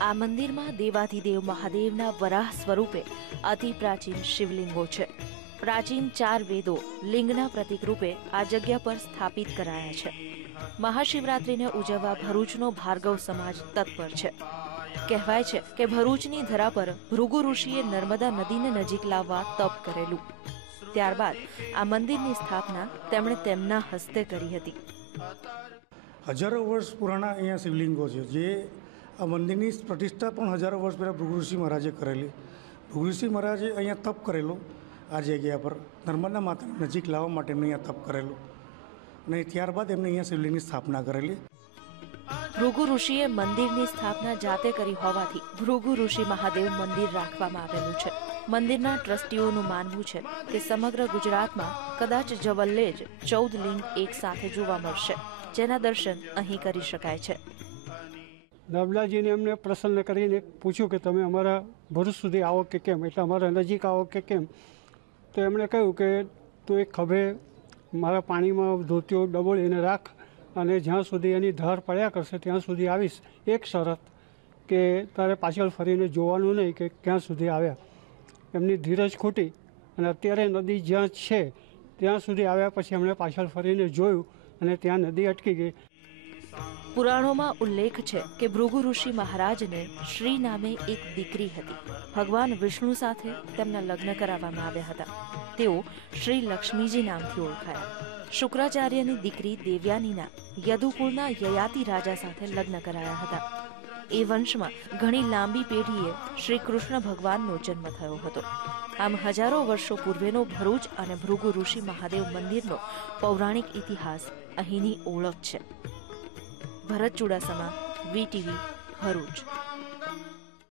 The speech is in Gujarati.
આ મંદિરમાં દેવાધિદેવ મહાદેવના વરાહ સ્વરૂપે અતિ પ્રાચીન શિવલિંગો છે. પ્રાચીન ચાર વેદો લિંગના પ્રતિક રૂપે આ જગ્યા પર સ્થાપિત કરાયા છે. મહાશિવરાત્રિને ઉજવવા ભરૂચનો ભાર્ગવ સમાજ તત્પર છે. કહેવાય છે કે ભરૂચની ધરા પર ભૃગુ ઋષિએ નર્મદા નદીને નજીક લાવવા તપ કરેલું. ત્યારબાદ આ મંદિરની સ્થાપના તેમણે તેમના હસ્તે કરી હતી. હજારો વર્ષ પુરાણા અહીંયા શિવલિંગો છે, જે આ મંદિરની પ્રતિષ્ઠા પણ હજારો વર્ષ પહેલાં ભૃગુઋષિ મહારાજે કરેલી. ભૃગુઋષિ મહારાજે અહીંયા તપ કરેલું આ જગ્યા પર. નર્મદા માતાની નજીક લાવવા માટે એમને અહીંયા તપ કરેલું. અને ત્યારબાદ એમને અહીંયા શિવલિંગની સ્થાપના કરેલી. ભૃગુ ઋષિએ મંદિરની સ્થાપના જાતે કરી હોવાથી ભૃગુ ઋષિ મહાદેવ મંદિર રાખવામાં આવેલું છે. મંદિરના ટ્રસ્ટીઓનું માનવું છે કે સમગ્ર ગુજરાતમાં કદાચ જવલ્લે જ ચૌદ લિંગ એક સાથે જોવા મળશે. જેના દર્શન અહીં કરી શકાય છે. નર્મદાજીને એમને પ્રસન્ન કરીને પૂછ્યું કે તમે અમારા ભરૂચ સુધી આવો કે કેમ? એટલે અમારા નજીક આવો કે કેમ? તો એમણે કહ્યું કે તું એક ખભે મારા પાણીમાં ધોતીઓ ડબોળીને રાખ અને જ્યાં સુધી એની ધાર પડ્યા કરશે ત્યાં સુધી આવીશ. એક શરત કે તારે પાછળ ફરીને જોવાનું નહીં કે ક્યાં સુધી આવ્યા. એમની ધીરજ ખોટી અને અત્યારે નદી જ્યાં છે ત્યાં સુધી આવ્યા પછી એમણે પાછળ ફરીને જોયું અને ત્યાં નદી અટકી ગઈ. પુરાણોમાં ઉલ્લેખ છે કે ભૃગુ ઋષિ મહારાજને શ્રી નામે એક દીકરી હતી. ભગવાન વિષ્ણુ સાથે તેમના લગ્ન કરાવવામાં આવ્યા હતા. તેઓ શ્રી લક્ષ્મીજી નામથી ઓળખાયા. શુક્રાચાર્યની દીકરી દેવ્યાનીના યદુકુળના યયાતિ રાજા સાથે લગ્ન કરાયા હતા. એ વંશમાં ઘણી લાંબી પેઢીએ શ્રી કૃષ્ણ ભગવાનનો જન્મ થયો હતો. આમ હજારો વર્ષો પૂર્વેનો ભરૂચ અને ભૃગુ ઋષિ મહાદેવ મંદિરનો પૌરાણિક ઇતિહાસ અહીંની ઓળખ છે. ભરત ચુડાસમા વીટીવી ભરૂચ.